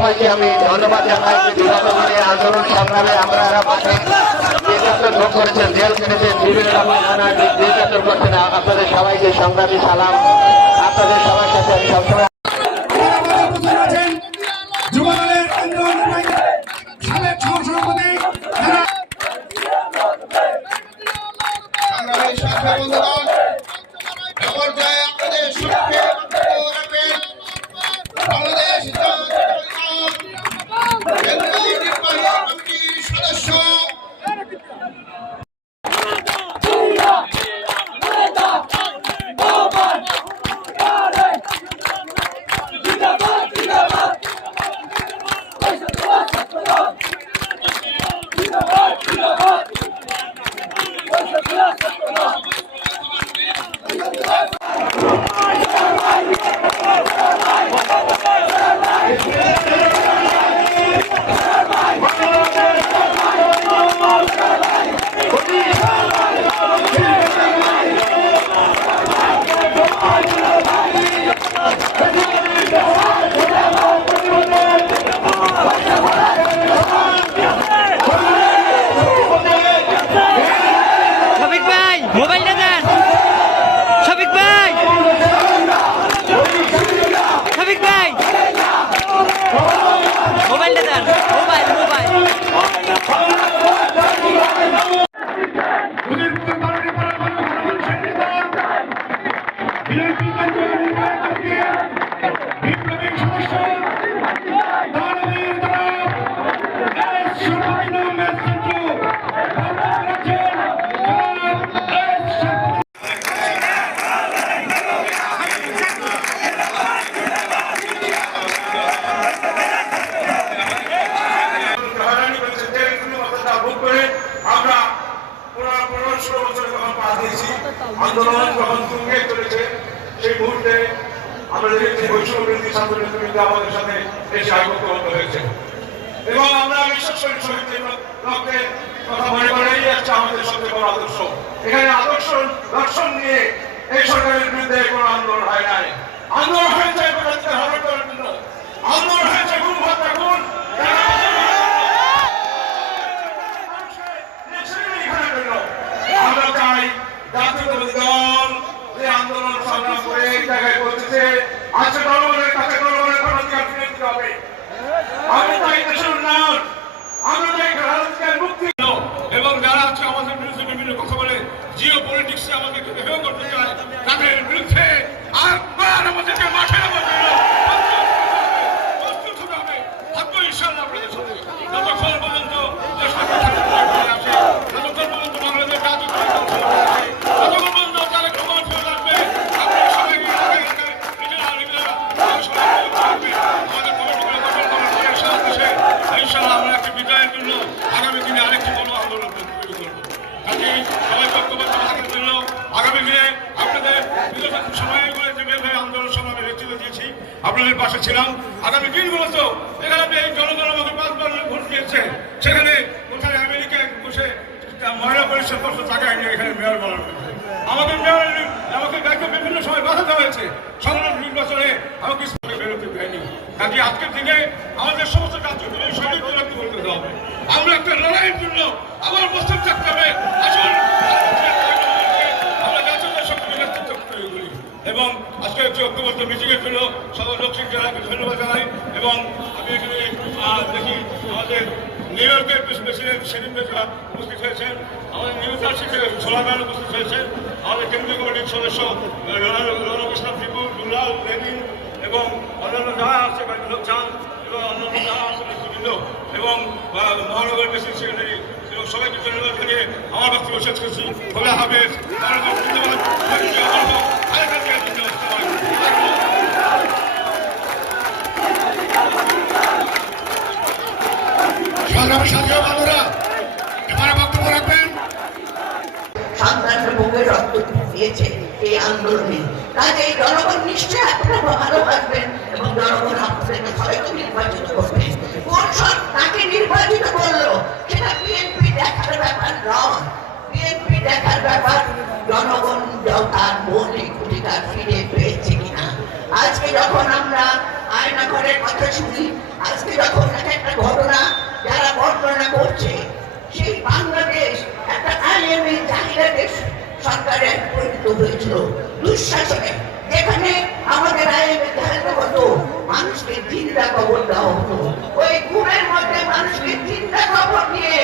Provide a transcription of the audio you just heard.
সবাইকে আমি ধন্যবাদ জানাই। বিগত দিনে আন্দোলন সংগ্রামে আপনারা মাঠে নির্যাতন ভোগ করেছেন, জেল কেটেছেন, বিভিন্ন রকম নির্যাতন করছেন। আপনাদের সবাইকে সংগ্রামী সালাম। আপনাদের সবার সাথে আমি সবসময় আন্দোলন যখন তুঙ্গে চলেছে সেই মুহূর্তে আমরা দেখেছি বৈষম্য বিরোধী ছাত্র নেতৃবৃন্দ আমাদের সাথে এসে ঐক্যবদ্ধ হয়েছে এবং আমরা বিশ্বাস করি শহীদ রক্তের কথা মনে করেই আসছে আমাদের সবচেয়ে বড় আদর্শ। এখানে আদর্শ দর্শন নিয়ে এই সরকারের বিরুদ্ধে কোনো আন্দোলন হয় নাই। আন্দোলন হয়েছে হরণ করার জন্য, আন্দোলন হয়েছে গুণ হত্যা গুণ। আমরা চাই জাতীয়তাবাদী দল যে আন্দোলন সংগ্রাম করে এই জায়গায় পৌঁছেছে, আজকে জনগণের কাছে জনগণের ভোটাধিকার ফিরে দিতে হবে। আমরা চাই দেশের উন্নয়ন, আমরা চাই রাজনীতির মুক্তি এবং যারা আজকে আমাদের বিরুদ্ধে বিভিন্ন কথা বলে জিও পলিটিক্সে আমাদেরকে হেয় করতে চায় তাদের বিরুদ্ধে আরেকবার আমাদেরকে মাঠে নামাতে হবে, প্রস্তুত হতে হবে। থাকবো ইনশাআল্লাহ আপনাদের সাথে যতক্ষণ পর্যন্ত দেশটা আসে, যতক্ষণ পর্যন্ত বাংলাদেশ রাজনীতি ততক্ষণ পর্যন্ত তারা ক্ষমা ফেরত আসবে। আপনারা সবাই আমাদের ইনশাআল্লাহ আমরা একটি বিজয়ের জন্য আগামী দিনে আরেকটি বড় আন্দোলন তৈরি করবো। কাজে সবাই বক্তব্য থাকার জন্য আগামী দিনে আপনাদের বিগত সময়গুলো যেভাবে আন্দোলন সংগ্রামে নেতৃত্ব দিয়েছি আপনাদের পাশে ছিলাম। আগামী দিনগুলোতেও এখানে এই জনগণ আমাকে 5 বার ভোট দিয়েছে, সেখানে কোথায় আমেরিকায় বসে মহিলা পরিষদ বসে টাকায় নিয়ে এখানে মেয়র বানানো হয়েছে। আমাদের মেয়র আমাকে ব্যাংকে বিভিন্ন সময় বাধা দেওয়া হয়েছে, সংগ্রাম নির্বাচনে আমাকে বেরোতে দেয়নি। কাজে আজকের দিনে আমাদের সমস্ত কার্যক্রমে সঠিক রাখতে বলতে হবে। আমরা একটা লড়াইয়ের জন্য আবার প্রস্তুত থাকতে হবে। আসুন আমরা জাতীয় শক্তির নেতৃত্ব তৈরি করি এবং আজকে হচ্ছে ঐক্যবদ্ধ মিটিংয়ের জন্য সকল দক্ষিণ জেলাকে ধন্যবাদ জানাই। এবং আমি এখানে দেখি আমাদের নিউ ইয়র্কের প্রেসিডেন্ট সেলিম রেজা উপস্থিত হয়েছেন, আমাদের নিউ জার্সি থেকে সোলামান উপস্থিত হয়েছেন, আমাদের কেন্দ্রীয় কমিটির সদস্য রনক ইসলাম টিপু, দুলাল লেনিন এবং অন্যান্য যারা আছে লোক চান এবং অন্যান্য যারা আছে নেতৃবৃন্দ এবং মহানগর প্রেসিডেন্ট সেক্রেটারি এবং সবাইকে ধন্যবাদ জানিয়ে আমার বক্তব্য শেষ করছি। খোলা হাফেজ। এই আন্দোলনে কাজে জনগণ নিশ্চয় আপনারা ভালোবাসবেন এবং জনগণ আপনাদেরকে হয়তো নির্বাচিত করবেন। কোন সব তাকে নির্বাচিত করলো সেটা বিএনপি দেখার ব্যাপার নয়, বিএনপি দেখার ব্যাপার জনগণ তার মৌলিক অধিকার ফিরে পেয়েছে কিনা। আজকে যখন আমরা আয়না করে জনগণের কথা শুনি। আজকে যখন একটা ঘটনা যারা বর্ণনা করছে, সেই বাংলাদেশ একটা আইএমএ জাহিরা দেশ সরকারের পরিণত হয়েছিল দুঃশাসনে, যেখানে আমাদের আইএমএ জাহিরা হতো, মানুষকে চিন্তা খবর দেওয়া হতো। ওই ঘুমের মধ্যে মানুষকে চিন্তা খবর দিয়ে